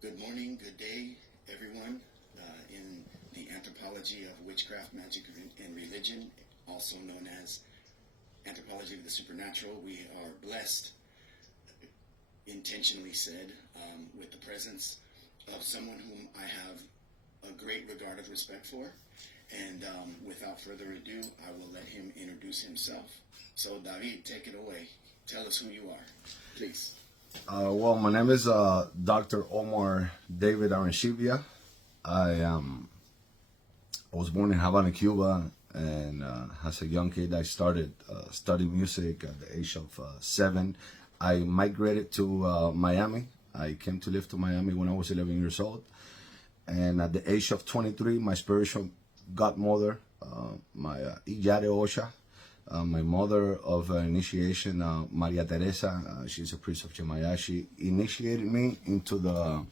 Good morning, good day, everyone. In the Anthropology of Witchcraft, Magic, and Religion, also known as Anthropology of the Supernatural, we are blessed, intentionally said, with the presence of someone whom I have a great regard of respect for. And without further ado, I will let him introduce himself. So, David, take it away. Tell us who you are, please. Well, my name is Dr. Omar David Arancibia. I was born in Havana, Cuba, and as a young kid, I started studying music at the age of 7. I migrated to Miami. I came to live to Miami when I was 11 years old. And at the age of 23, my spiritual godmother, my Iyare Osha, my mother of initiation, Maria Teresa, she's a priest of Chemaya. She initiated me into the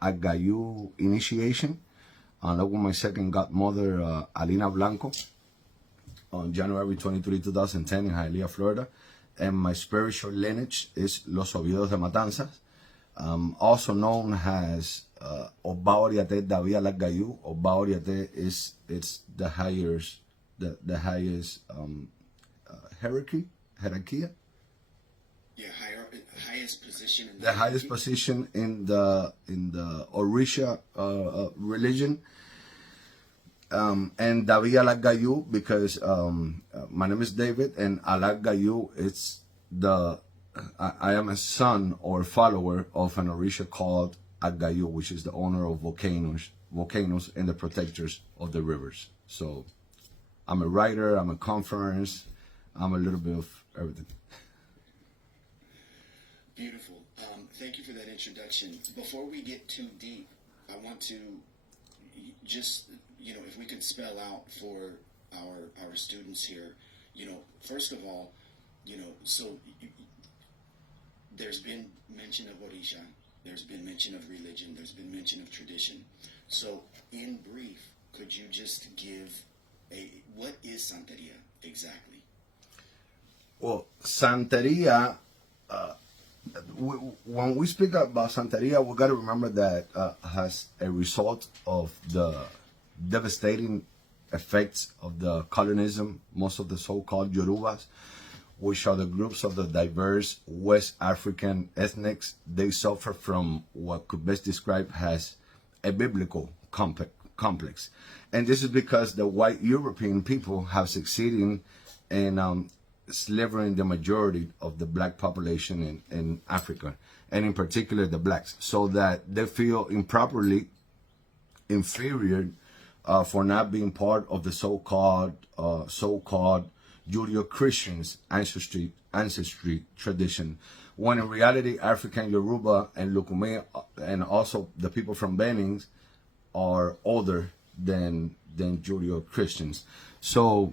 Aggayu initiation. Along with my second godmother, Alina Blanco, on January 23, 2010 in Hialeah, Florida. And my spiritual lineage is Los Oviedos de Matanzas, also known as Oba Oriate David Aggayu. Oba Oriate it's the highest hierarchy. Yeah, highest position in the highest position in the Orisha religion. And David Aggayu because my name is David, and Aggayu it's I am a son or follower of an Orisha called Aggayu, which is the owner of volcanoes and the protectors of the rivers. So I'm a writer, I'm a conference, I'm a little bit of everything. Beautiful. Thank you for that introduction. Before we get too deep, I want to just, if we could spell out for our students here, first of all, so there's been mention of Orisha, there's been mention of religion, there's been mention of tradition. So in brief, could you just give what is Santeria exactly? Well, Santeria, when we speak about Santeria, we got to remember that as a result of the devastating effects of the colonism, most of the so-called Yorubas, which are the groups of the diverse West African ethnics, they suffer from what could best describe as a biblical complex. And this is because the white European people have succeeded in slavering the majority of the black population in Africa, and in particular the blacks, so that they feel improperly inferior for not being part of the so-called Judeo-Christians ancestry tradition, when in reality African Yoruba and Lukume and also the people from Benin are older than Judeo-Christians. So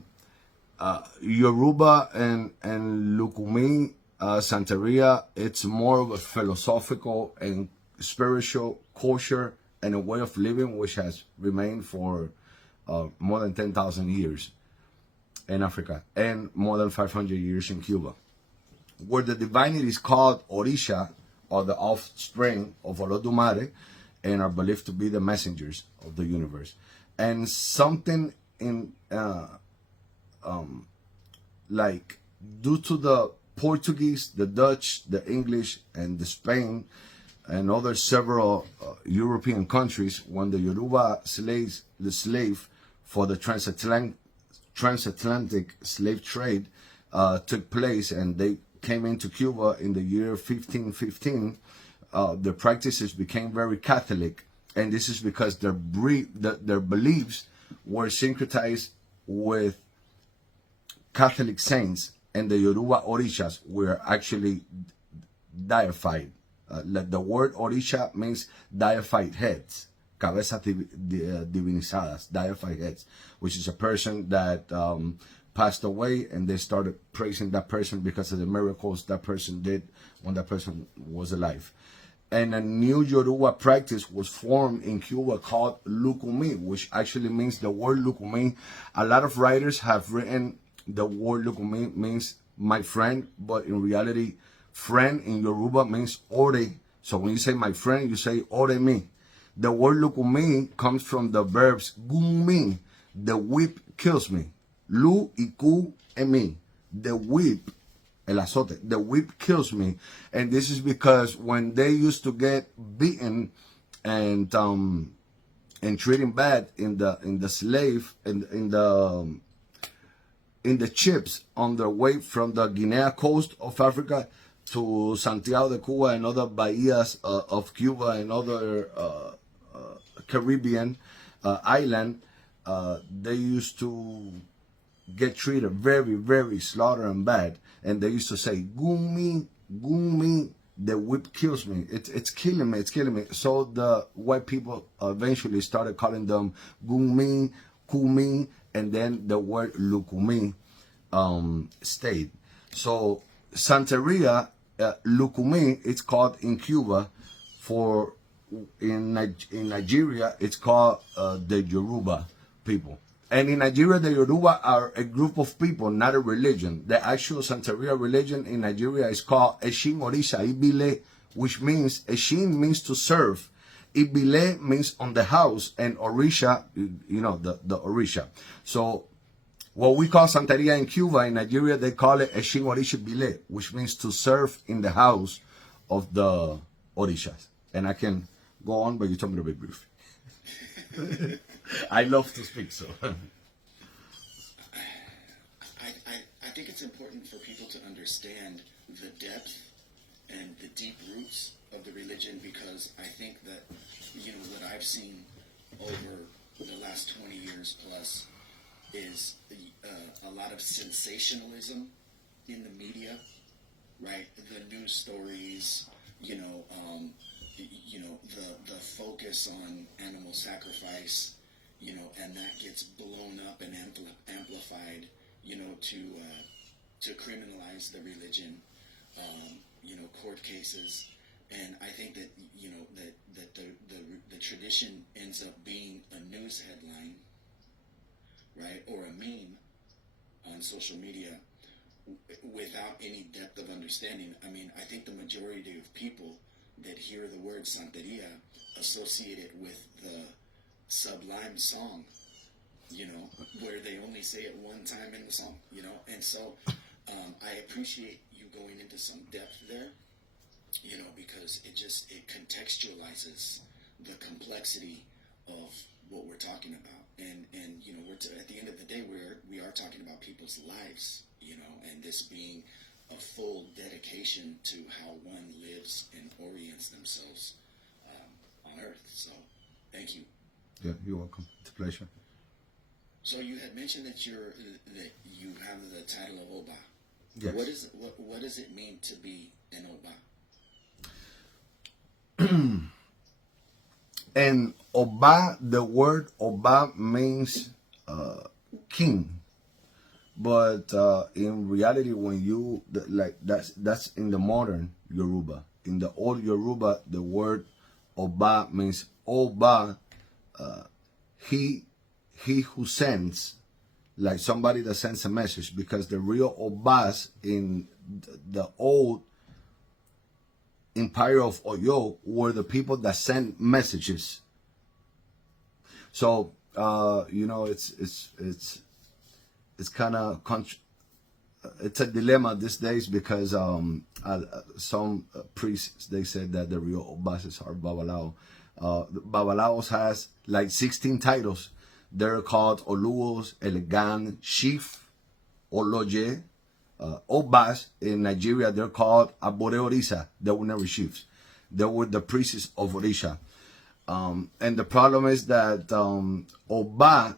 Yoruba and Lukumi, Santeria, it's more of a philosophical and spiritual culture and a way of living which has remained for more than 10,000 years in Africa and more than 500 years in Cuba, where the divinities called Orisha are the offspring of Olodumare and are believed to be the messengers of the universe. And something in like due to the Portuguese, the Dutch, the English, and the Spain and other several European countries, when the Yoruba slave for the transatlantic slave trade took place, and they came into Cuba in the year 1515, their practices became very Catholic, and this is because their beliefs were syncretized with Catholic saints, and the Yoruba Orishas were actually deified. The word Orisha means deified heads, cabezas divinizadas, deified heads, which is a person that passed away, and they started praising that person because of the miracles that person did when that person was alive. And a new Yoruba practice was formed in Cuba called Lukumi, which actually means the word Lukumi. A lot of writers have written the word Lukumi means my friend, but in reality, friend in Yoruba means Ore, So when you say my friend, you say ore mi. The word lukumi comes from the verbs gumi. The whip kills me. Lu y ku e mi. The whip, el azote, the whip kills me. And this is because when they used to get beaten and treating bad in the slave in the ships on their way from the Guinea coast of Africa to Santiago de Cuba and other bahías of Cuba and other Caribbean island, they used to get treated very, very slaughter and bad. And they used to say, gumi, gumi, the whip kills me. It's killing me, it's killing me. So the white people eventually started calling them gumi, kumi, and then the word lukumi stayed. So Santeria, lukumi, it's called in Cuba. For in Nigeria, it's called the Yoruba people. And in Nigeria, the Yoruba are a group of people, not a religion. The actual Santeria religion in Nigeria is called Eshin Orisha Ibile, which means Eshin means to serve. Ibile means on the house, and Orisha, you know, the Orisha. So what we call Santeria in Cuba, in Nigeria, they call it Eshin Orisha Ibile, which means to serve in the house of the Orishas. And I can go on, but you told me to be brief. I love to speak, so. I think it's important for people to understand the depth and the deep roots of the religion, because I think that, you know, what I've seen over the last 20 years plus is a lot of sensationalism in the media, right? The news stories, the focus on animal sacrifice, and that gets blown up and amplified, to criminalize the religion, court cases. And I think that, that the tradition ends up being a news headline, right, or a meme on social media without any depth of understanding. I mean, I think the majority of people that hear the word Santeria associate it with the Sublime song, where they only say it one time in the song, and so I appreciate you going into some depth there, because it contextualizes the complexity of what we're talking about, and at the end of the day, we are talking about people's lives, and this being a full dedication to how one lives and orients themselves on Earth. So, thank you. Yeah, you're welcome. It's a pleasure. So you had mentioned that you have the title of Oba. Yes. What does it mean to be an Oba? And Oba, the word Oba means king. But in reality, when you that's in the modern Yoruba. In the old Yoruba, the word Oba means Oba, he who sends, like somebody that sends a message. Because the real Obas in the old empire of Oyo were the people that sent messages. So it's kind of it's a dilemma these days, because some priests, they said that the real Obases are Babalao. Babalaos has like 16 titles. They're called Oluos, Elegan, Chief, Oloye. Obas in Nigeria, they're called Abore Orisa. They were never chiefs. They were the priests of Orisha. And the problem is that Oba,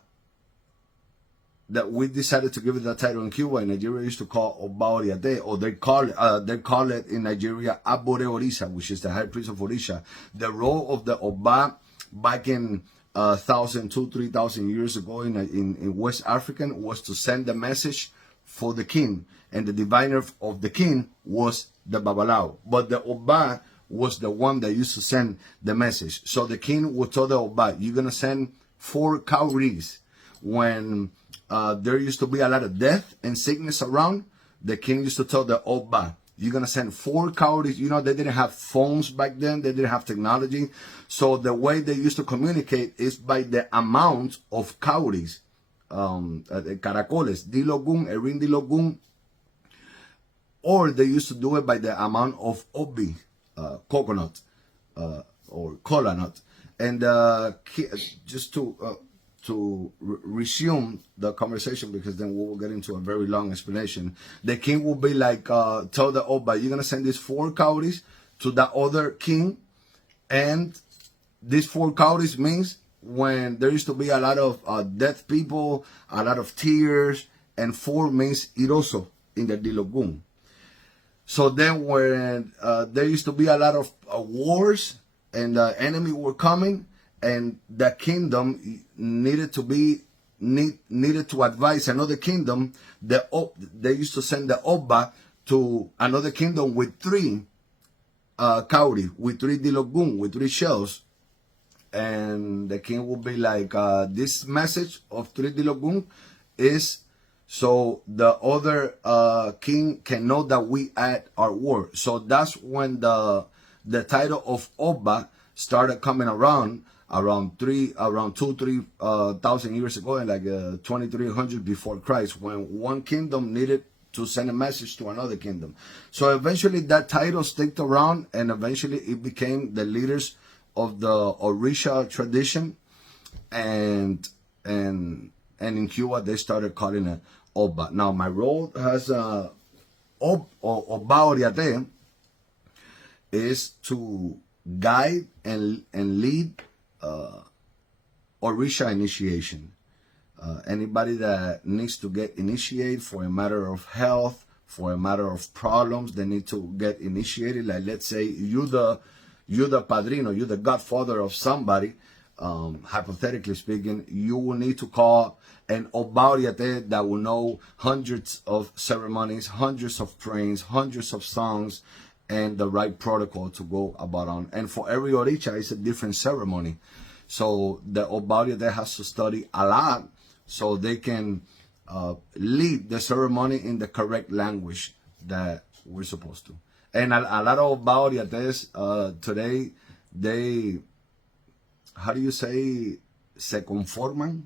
that we decided to give it that title in Cuba. In Nigeria, used to call Oba Oriate, or they call it in Nigeria Abore Orisa, which is the high priest of Orisha. The role of the Oba back in 1,000, 2,000, 3,000 years ago in West African was to send the message for the king, and the diviner of the king was the Babalao. But the Oba was the one that used to send the message. So the king would tell the Oba, you're gonna send 4 cowries. When there used to be a lot of death and sickness around, the king used to tell the Oba, you're going to send 4 cowries. You know, they didn't have phones back then. They didn't have technology. So the way they used to communicate is by the amount of cowries, caracoles, dilogun, erin dilogun, or they used to do it by the amount of obi, coconut, or cola nut. And just to resume the conversation, because then we will get into a very long explanation. The king will be like, tell the Oba, you're going to send these 4 cowries to the other king. And these 4 cowries means when there used to be a lot of dead people, a lot of tears, and 4 means iroso in the Dilogun. So then when there used to be a lot of wars and the enemy were coming, and the kingdom needed to advise another kingdom, they used to send the Oba to another kingdom with 3 cowrie, with 3 dilogun, with 3 shells. And the king will be like, this message of 3 dilogun is so the other king can know that we at our war. So that's when the title of Oba started coming around 2,000-3,000 years ago, and like 2,300 before Christ, when one kingdom needed to send a message to another kingdom. So eventually that title stuck around, and eventually it became the leaders of the Orisha tradition, and in Cuba they started calling it Oba. Now my role as Oba Oriate is to guide and lead Orisha initiation. Anybody that needs to get initiated for a matter of health, for a matter of problems, they need to get initiated. Like, let's say you're the padrino, you're the godfather of somebody, hypothetically speaking, you will need to call an Obauriate that will know hundreds of ceremonies, hundreds of prayers, hundreds of songs, and the right protocol to go about on. And for every Orisha, it's a different ceremony. So the Obauriate has to study a lot so they can lead the ceremony in the correct language that we're supposed to. And a lot of Obauriates today, they, how do you say, se conforman?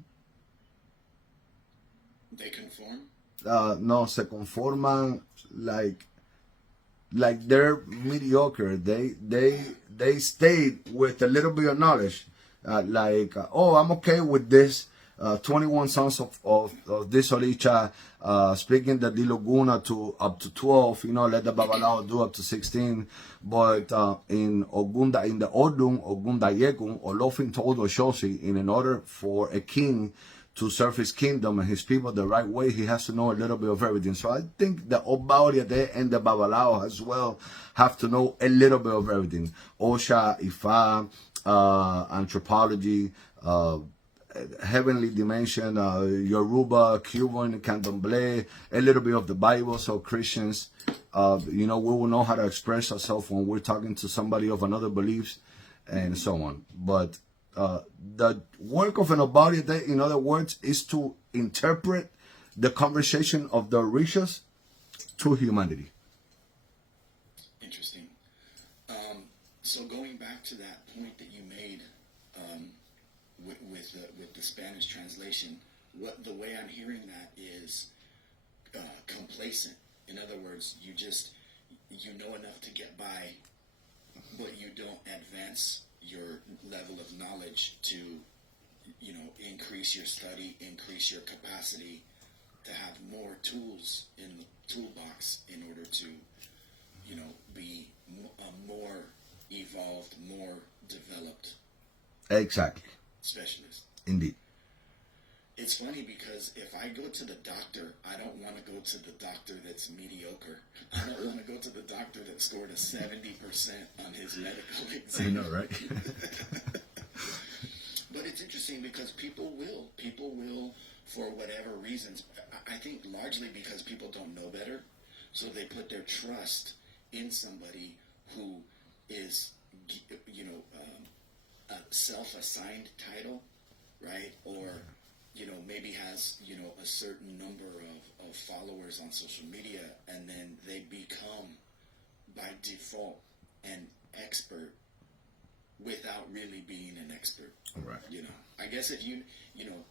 They conform? No, se conforman like they're mediocre. They stayed with a little bit of knowledge. Oh, I'm okay with this. 21 songs of this Orisha, speaking the Diloguna to up to 12, let the Babalao do up to 16. But in Ogunda, in the Odun, Ogunda Yekun, Olofin told Oshosi, in order for a king to serve his kingdom and his people the right way, he has to know a little bit of everything. So I think the Obauriate and the Babalao as well have to know a little bit of everything. Osha, Ifa, Anthropology, heavenly dimension, Yoruba, Cuban, Candomblé, a little bit of the Bible. So Christians, we will know how to express ourselves when we're talking to somebody of another beliefs, and so on. But the work of an Obauriate, in other words, is to interpret the conversation of the Orishas to humanity. Interesting. So going back to that point that you made, with the Spanish translation, the way I'm hearing that is complacent. In other words, you know enough to get by, but you don't advance your level of knowledge to, increase your study, increase your capacity to have more tools in the toolbox in order to, be a more evolved, more developed. Exactly. Specialist. Indeed. It's funny because if I go to the doctor, I don't want to go to the doctor that's mediocre. I don't want to go to the doctor that scored a 70% on his medical exam. I know, right? But it's interesting because people will, for whatever reasons, I think largely because people don't know better, so they put their trust in somebody who is, a self-assigned title, right? Or, maybe has, a certain number of followers on social media, and then they become by default an expert without really being an expert. Right. You know, I guess if you know,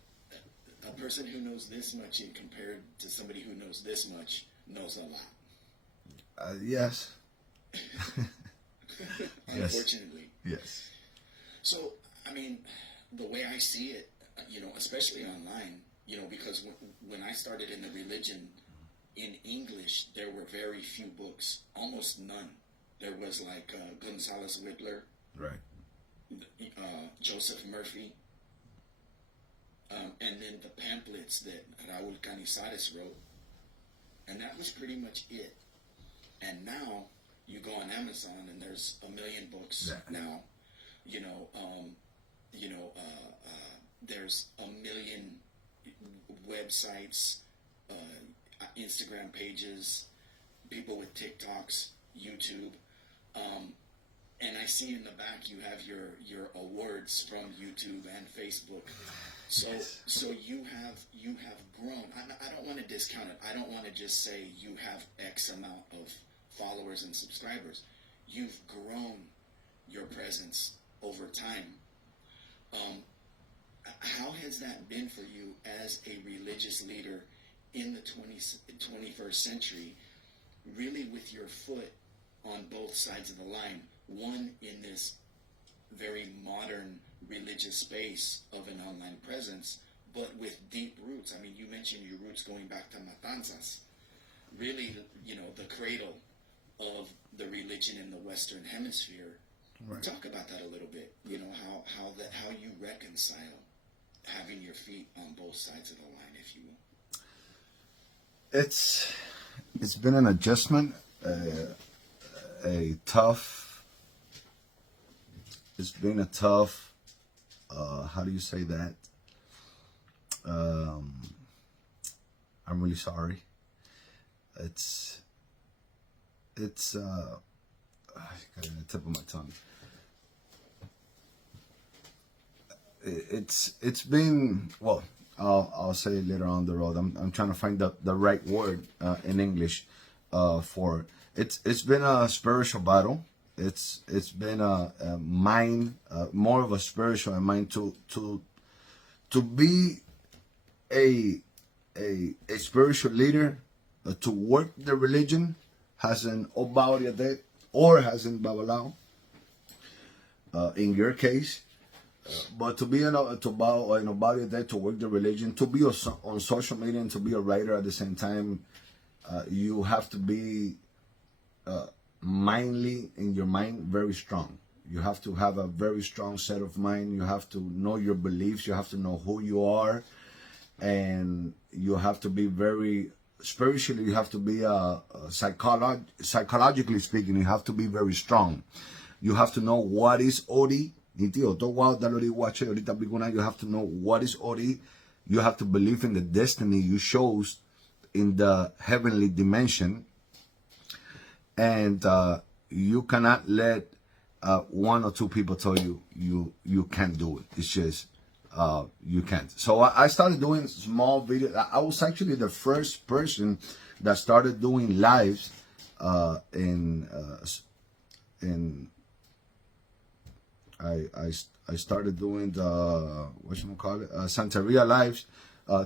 a person who knows this much and compared to somebody who knows this much knows a lot. Yes. Unfortunately. Yes. So, I mean, the way I see it, you know, especially online, you know, because when I started in the religion in English, there were very few books, almost none. There was like Gonzalez Whitler, Right. Joseph Murphy, and then the pamphlets that Raul Canizares wrote, and that was pretty much it. And now you go on Amazon and there's a million books now. You know, there's a million websites, Instagram pages, people with TikToks, YouTube, and I see in the back you have your awards from YouTube and Facebook. So so you have grown. I don't want to discount it. I don't want to just say you have X amount of followers and subscribers. You've grown your presence over time. How has that been for you as a religious leader in the 21st century, really with your foot on both sides of the line, one in this very modern religious space of an online presence, but with deep roots? I mean, you mentioned your roots going back to Matanzas, really, you know, the cradle of the religion in the Western Hemisphere. Right. Talk about that a little bit. You know, how you reconcile having your feet on both sides of the line, if you will. It's been an adjustment, it's been a tough, how do you say that? I'm really sorry. It's I got it on the tip of my tongue. It's been, well, I'll say it later on the road. I'm trying to find the right word in English for it. It's been a spiritual battle. It's been a mind, more of a spiritual and mind to be a spiritual leader, to work the religion hasn't obawed or hasn't babalao. In your case. But to be to work the religion, to be on social media and to be a writer at the same time, you have to be mindly in your mind very strong. You have to have a very strong set of mind. You have to know your beliefs. You have to know who you are, and you have to be very spiritually. You have to be psychologically speaking. You have to be very strong. You have to know what is Ori. You have to know what is Ori. You have to believe in the destiny you chose in the heavenly dimension. And you cannot let one or two people tell you you can't do it. It's just you can't. So I started doing small videos. I was actually the first person that started doing lives in I started doing the Santeria lives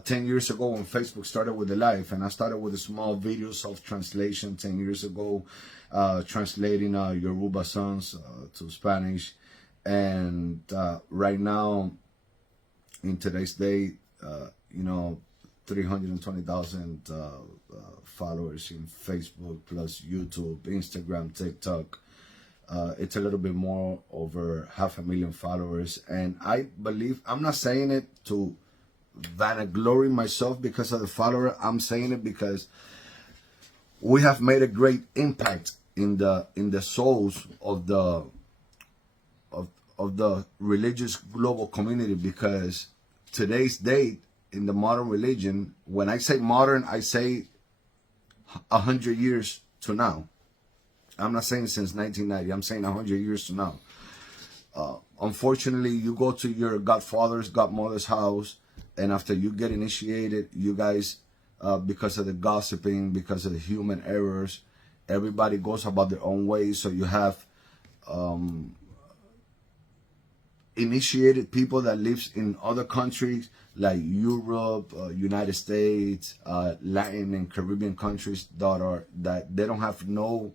10 years ago when Facebook started with the live, and I started with a small video self-translation 10 years ago, translating Yoruba songs to Spanish, and right now in today's day, 320,000 followers in Facebook plus YouTube, Instagram, TikTok. It's a little bit more over 500,000 followers. And I believe, I'm not saying it to vanaglory myself because of the follower. I'm saying it because we have made a great impact in the souls of the religious global community, because today's date in the modern religion, when I say modern, I say 100 years to now. I'm not saying since 1990. I'm saying 100 years to now. Unfortunately, you go to your godfather's, godmother's house, and after you get initiated, you guys, because of the gossiping, because of the human errors, everybody goes about their own way. So you have initiated people that lives in other countries like Europe, United States, Latin and Caribbean countries that they don't have no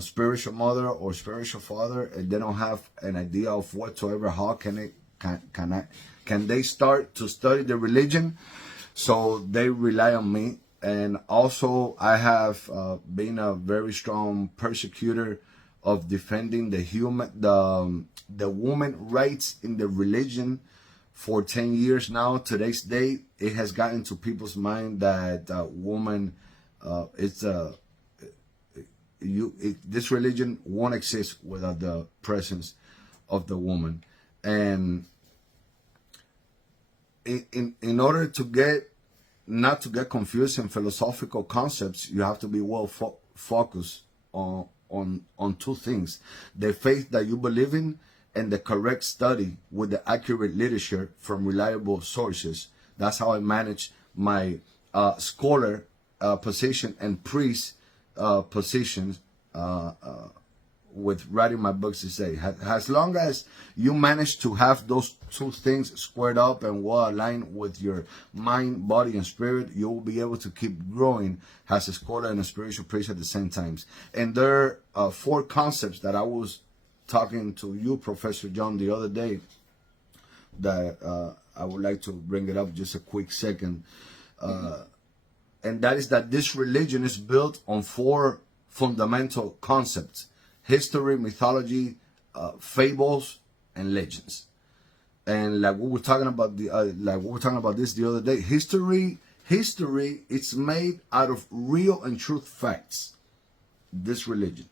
spiritual mother or spiritual father, and they don't have an idea of whatsoever. How can they start to study the religion? So they rely on me. And also I have been a very strong persecutor of defending the woman rights in the religion for 10 years now. Today's date, it has gotten to people's mind that woman this religion won't exist without the presence of the woman. And in order to not to get confused in philosophical concepts, you have to be well focused on two things: the faith that you believe in and the correct study with the accurate literature from reliable sources. That's how I manage my scholar position and priest positions with writing my books to say. As long as you manage to have those two things squared up and well aligned with your mind, body, and spirit, you will be able to keep growing as a scholar and a spiritual priest at the same times. And there are 4 concepts that I was talking to you, Professor John, the other day, that I would like to bring it up just a quick second. And that is that this religion is built on 4 fundamental concepts: history, mythology, fables, and legends. And like we were talking about this the other day, history it's made out of real and truth facts. This religion,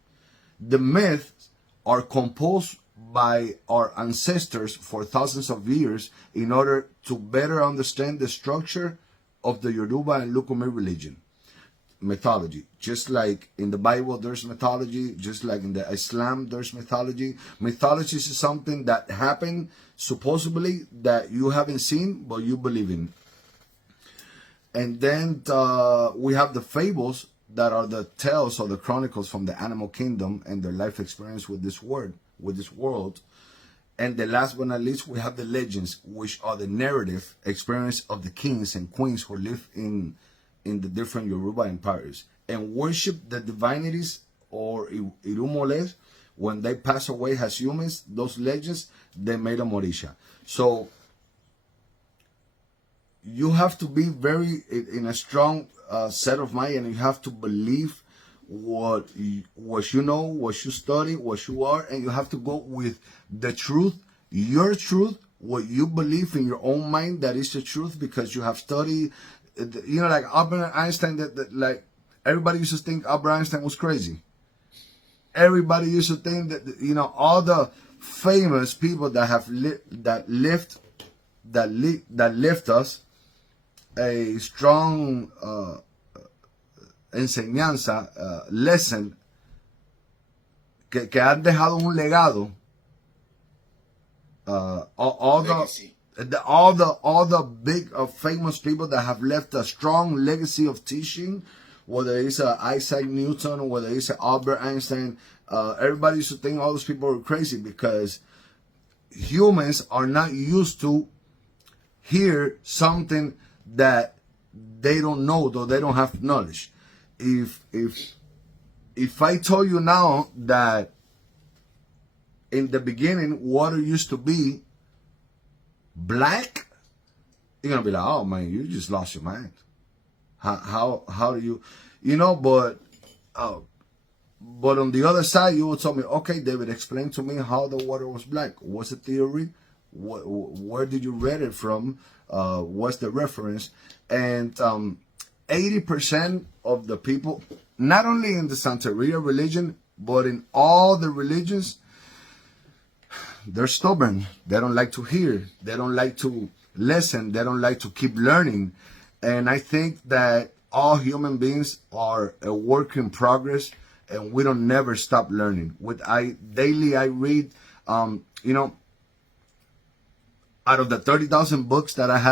the myths are composed by our ancestors for thousands of years in order to better understand the structure of the Yoruba and Lukumi religion. Mythology, just like in the Bible there's mythology, just like in the Islam there's mythology. Mythology is something that happened supposedly that you haven't seen but you believe in. And then we have the fables, that are the tales or the chronicles from the animal kingdom and their life experience with this world. And the last but not least, we have the legends, which are the narrative experience of the kings and queens who live in the different Yoruba empires and worship the divinities or Irumoles. When they pass away as humans, those legends, they made them Orisha. So you have to be very in a strong set of mind, and you have to believe what you know, what you study, what you are, and you have to go with the truth, your truth, what you believe in your own mind that is the truth, because you have studied. You know, like Albert Einstein, that like everybody used to think Albert Einstein was crazy. Everybody used to think that, you know, all the famous people that have left us a strong enseñanza, lesson, que han dejado un legado. All the big famous people that have left a strong legacy of teaching, whether it's Isaac Newton, whether it's Albert Einstein, everybody used to think all those people were crazy because humans are not used to hear something that they don't know, though they don't have knowledge. If I told you now that in the beginning water used to be black, you're gonna be like, oh man, you just lost your mind. How do you know? But on the other side, you would tell me, okay, David, explain to me how the water was black. What's the theory? Where did you read it from? What's the reference? And 80% of the people, not only in the Santeria religion, but in all the religions, they're stubborn. They don't like to hear. They don't like to listen. They don't like to keep learning. And I think that all human beings are a work in progress, and we don't never stop learning. Daily I read, you know, out of the 30,000 books that I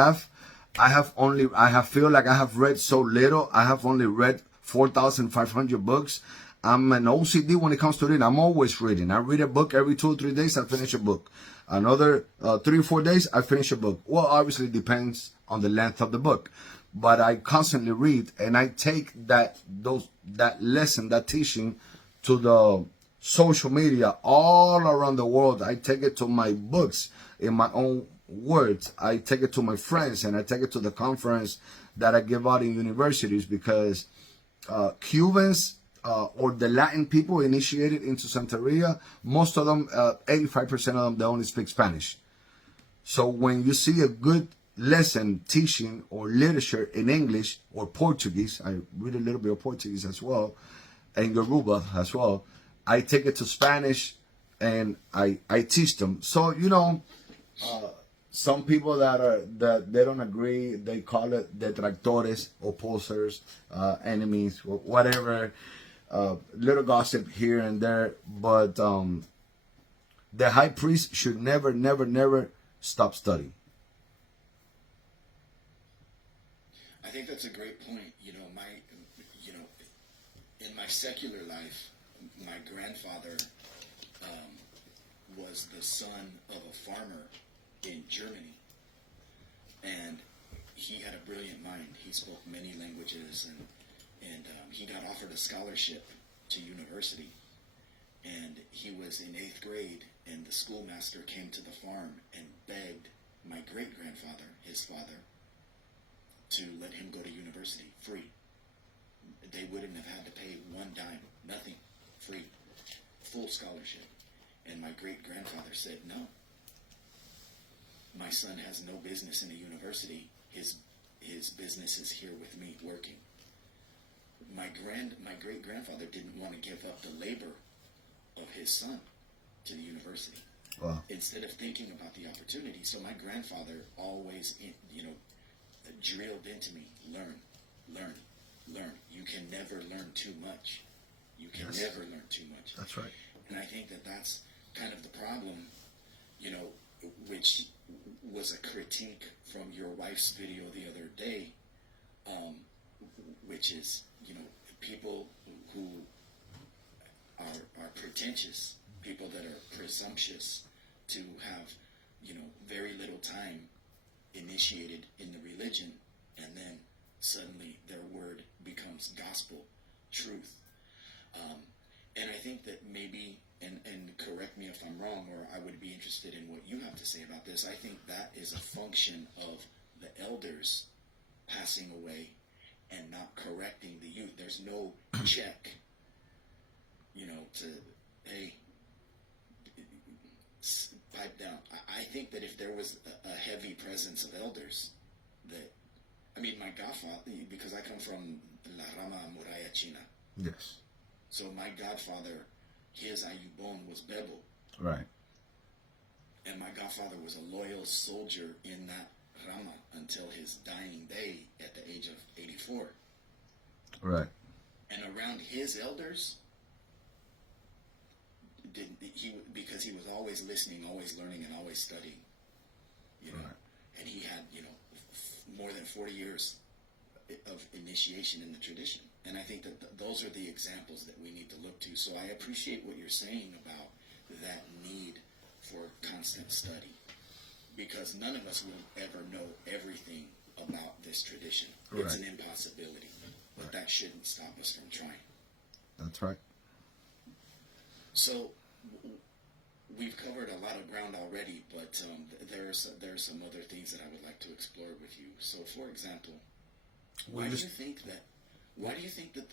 feel like I have read so little. I have only read 4,500 books. I'm an OCD when it comes to reading. I'm always reading. I read a book every 2 or 3 days. I finish a book. Another 3 or 4 days, I finish a book. Well, obviously it depends on the length of the book, but I constantly read, and I take that lesson, that teaching, to the social media all around the world. I take it to my books in my own words. I take it to my friends, and I take it to the conference that I give out in universities, because Cubans or the Latin people initiated into Santeria, most of them, 85% of them, they only speak Spanish. So when you see a good lesson, teaching, or literature in English or Portuguese, I read a little bit of Portuguese as well, and Yoruba as well, I take it to Spanish and I teach them. So, some people that they don't agree, they call it detractores, opposers, enemies, whatever, little gossip here and there. But the high priest should never stop studying. I think that's a great point. In my secular life, my grandfather was the son of a farmer in Germany, and he had a brilliant mind. He spoke many languages, and he got offered a scholarship to university, and he was in 8th grade, and the schoolmaster came to the farm and begged my great-grandfather, his father, to let him go to university free. They wouldn't have had to pay one dime, nothing, free, full scholarship. And my great-grandfather said, no, my son has no business in a university. His business is here with me working. My great-grandfather didn't want to give up the labor of his son to the university. Wow. Instead of thinking about the opportunity. So my grandfather always, drilled into me, learn. You can never learn too much. You can never learn too much. That's right. And I think that that's kind of the problem, which was a critique from your wife's video the other day, which is, people who are pretentious, people that are presumptuous to have, very little time initiated in the religion, and then suddenly their word becomes gospel, truth. And I think that maybe, and correct me if I'm wrong, or I would be interested in what you have to say about this, I think that is a function of the elders passing away and not correcting the youth. There's no check, to, hey, pipe down. I think that if there was a heavy presence of elders, my godfather, because I come from La Rama Muralla China. Yes. So my godfather, his Ayubon was Bebo. Right. And my godfather was a loyal soldier in that Rama until his dying day at the age of 84. Right. And around his elders, because he was always listening, always learning, and always studying. Right. And he had, more than 40 years of initiation in the tradition. And I think that those are the examples that we need to look to. So I appreciate what you're saying about that need for constant study, because none of us will ever know everything about this tradition. Right. It's an impossibility, but that shouldn't stop us from trying. That's right. So we've covered a lot of ground already, but there are some other things that I would like to explore with you. So, for example, why do you think that,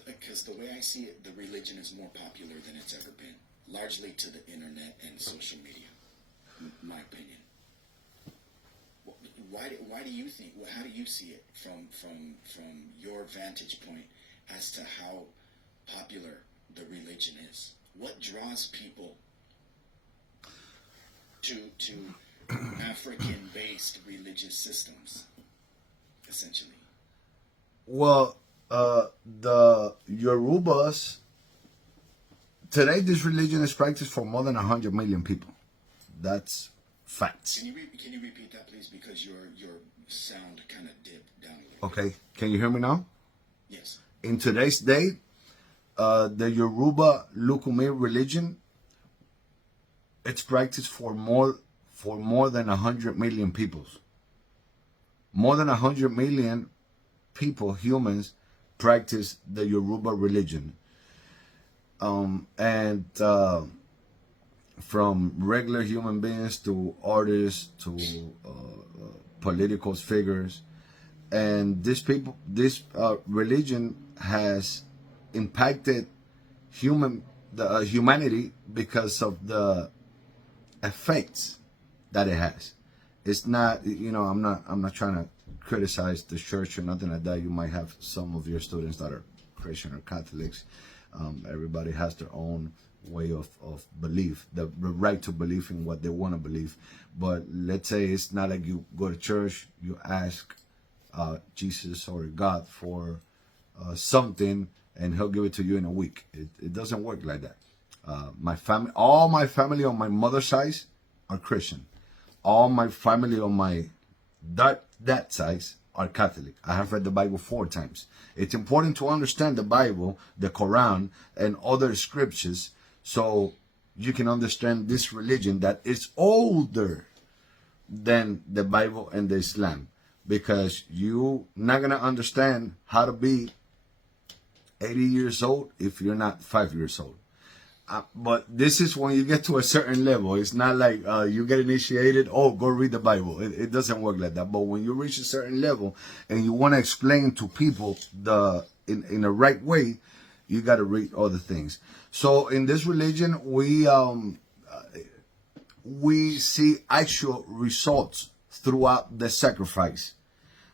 because the way I see it, the religion is more popular than it's ever been, largely to the internet and social media, my opinion. Why do you think, how do you see it from your vantage point as to how popular the religion is? What draws people to African-based religious systems, essentially? Well, the Yorubas, today this religion is practiced for more than 100 million people. That's facts. Can you repeat that, please? Because your sound kind of dipped down a little bit. Okay. Can you hear me now? Yes. In today's day, the Yoruba Lukumi religion, it's practiced for more than 100 million people. More than 100 million people, humans, practice the Yoruba religion. And from regular human beings to artists to political figures, and this religion has impacted humanity because of the effects that it has. It's not, I'm not trying to criticize the church or nothing like that. You might have some of your students that are Christian or Catholics. Everybody has their own way of belief, the right to believe in what they want to believe. But let's say it's not like you go to church, you ask Jesus or God for something, and he'll give it to you in a week. It doesn't work like that. All my family on my mother's side are Christian. All my family on my that side are Catholic. I have read the Bible 4 times. It's important to understand the Bible, the Quran, and other scriptures, so you can understand this religion that is older than the Bible and the Islam, because you're not gonna understand how to be 80 years old if you're not 5 years old. But this is when you get to a certain level. It's not like you get initiated, oh, go read the Bible. It doesn't work like that. But when you reach a certain level and you want to explain to people in the right way, you got to read other things. So in this religion, we see actual results throughout the sacrifice.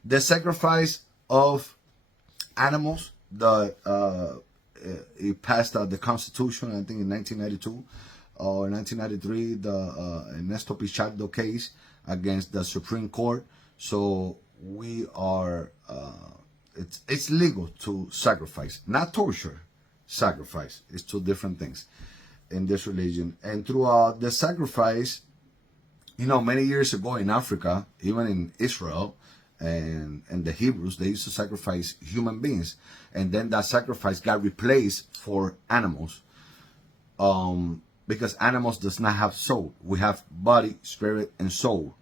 The sacrifice of animals, it passed the Constitution, I think in 1992 or 1993, the Ernesto Pichardo case against the Supreme Court. So we are, it's legal to sacrifice, not torture, sacrifice. It's 2 different things in this religion. And throughout the sacrifice, many years ago in Africa, even in Israel, and the Hebrews, they used to sacrifice human beings, and then that sacrifice got replaced for animals, because animals does not have soul. We have body, spirit, and soul.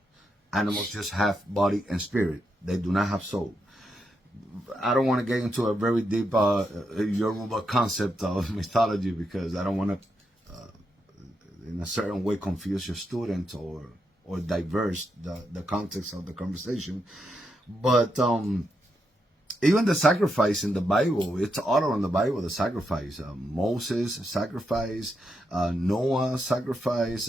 Animals just have body and spirit. They do not have soul. I don't want to get into a very deep Yoruba concept of mythology, because I don't want to in a certain way confuse your student or diverse the context of the conversation. But even the sacrifice in the Bible, it's all in the Bible, the sacrifice. Moses sacrifice, Noah sacrifice,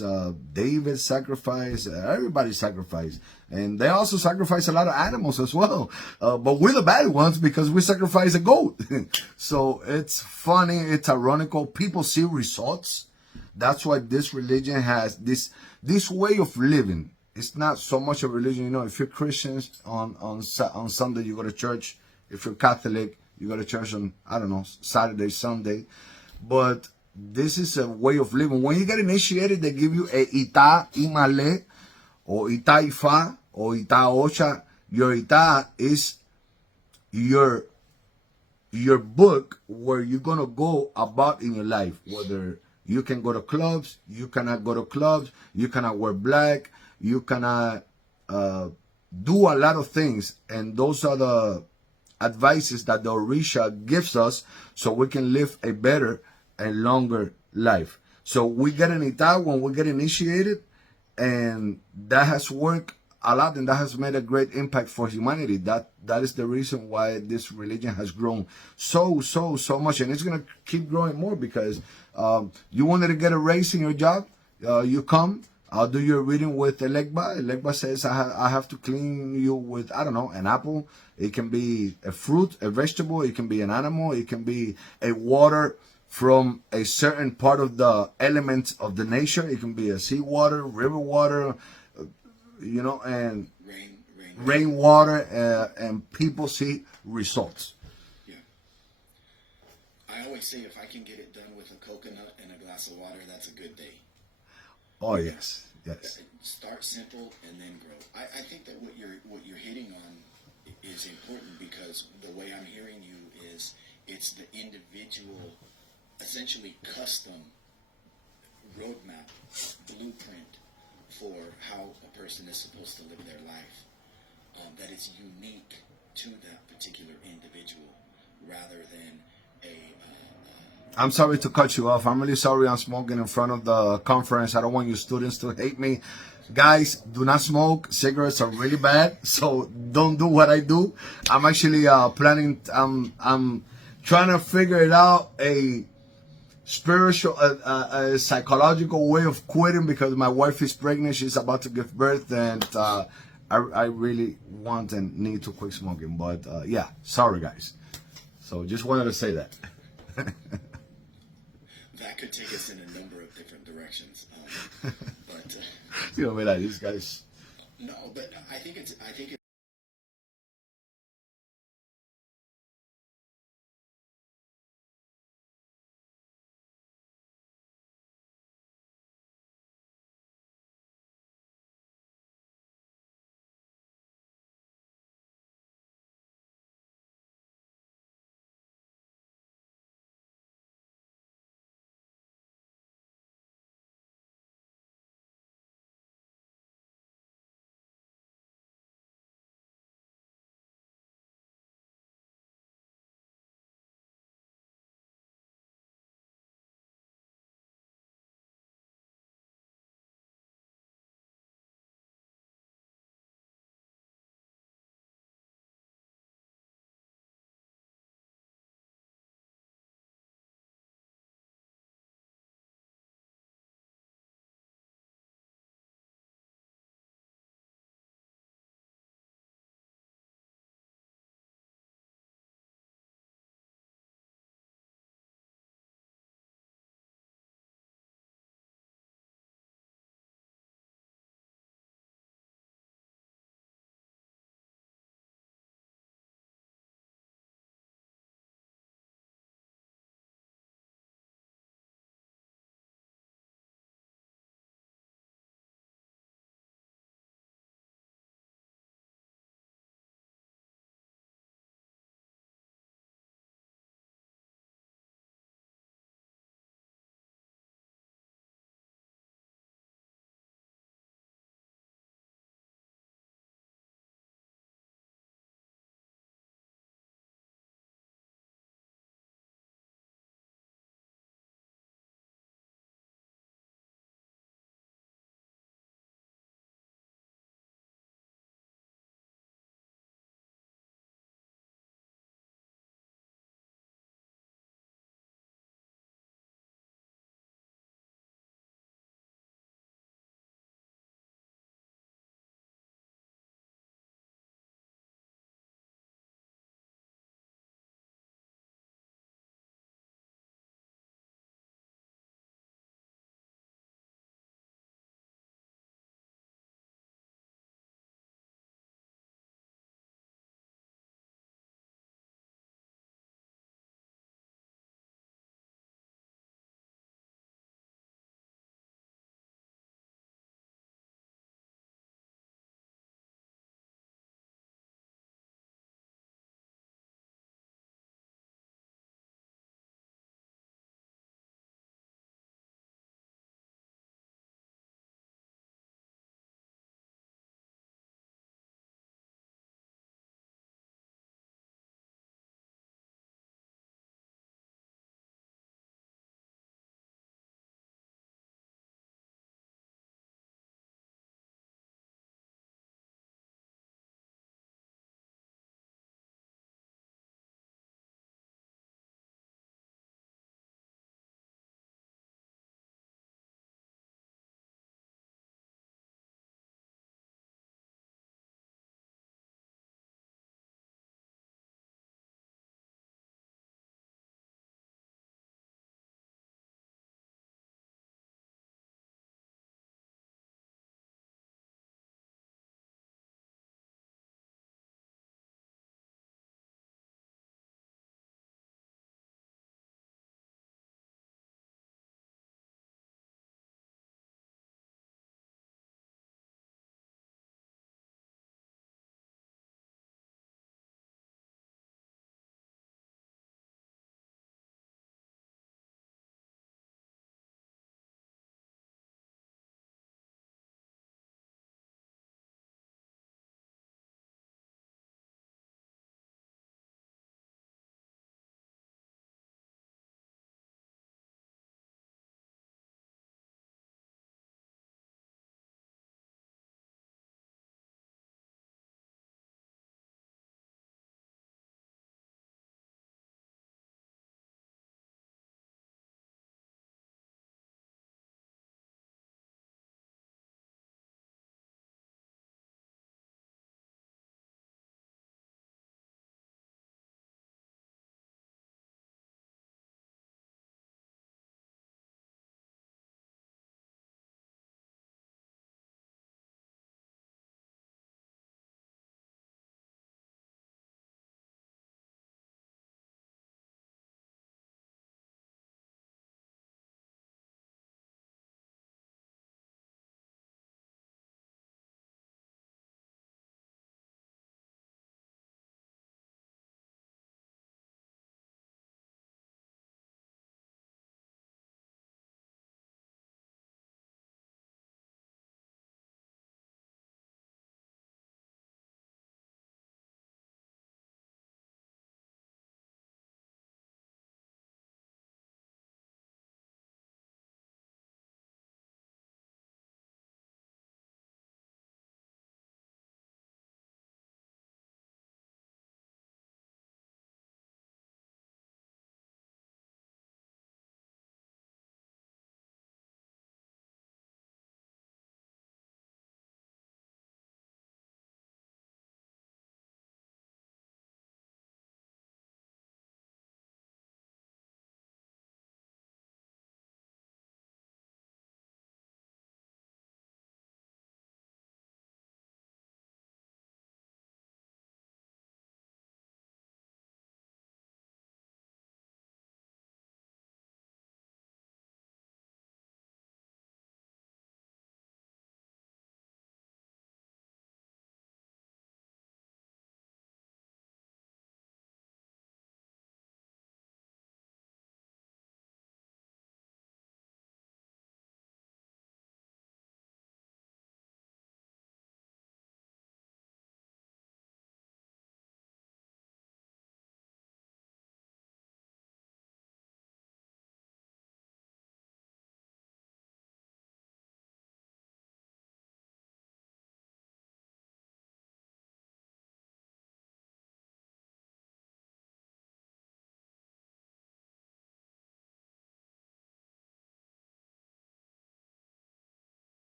David sacrifice, everybody sacrifice. And they also sacrifice a lot of animals as well. But we're the bad ones because we sacrifice a goat. So it's funny, it's ironical. People see results. That's why this religion has this way of living. It's not so much a religion. If you're Christians, on Sunday you go to church. If you're Catholic, you go to church on, I don't know, Saturday, Sunday. But this is a way of living. When you get initiated, they give you a Ita Imale, or Ita Ifa, or Ita Ocha. Your Ita is your book where you're going to go about in your life. Whether you can go to clubs, you cannot go to clubs, you cannot wear black, you cannot do a lot of things. And those are the advices that the Orisha gives us so we can live a better and longer life. So we get an ita when we get initiated, and that has worked a lot, and that has made a great impact for humanity. That is the reason why this religion has grown so much, and it's going to keep growing more, because you wanted to get a raise in your job, you come, I'll do your reading with Elegba. Elegba says I have to clean you with, I don't know, an apple. It can be a fruit, a vegetable. It can be an animal. It can be a water from a certain part of the elements of the nature. It can be a seawater, river water, and rainwater, and people see results. Yeah. I always say if I can get it done with a coconut and a glass of water, that's a good day. Oh yes. Start simple and then grow. I think that what you're hitting on is important, because the way I'm hearing you is it's the individual essentially custom roadmap, blueprint for how a person is supposed to live their life, that is unique to that particular individual, rather than I'm sorry to cut you off. I'm really sorry I'm smoking in front of the conference. I don't want you students to hate me. Guys, do not smoke. Cigarettes are really bad, so don't do what I do. I'm actually planning. I'm trying to figure it out, a spiritual, a psychological way of quitting, because my wife is pregnant. She's about to give birth, and I really want and need to quit smoking. But yeah, sorry guys. So just wanted to say that. that could take us in a number of different directions. But You know, these guys. no, but I think it's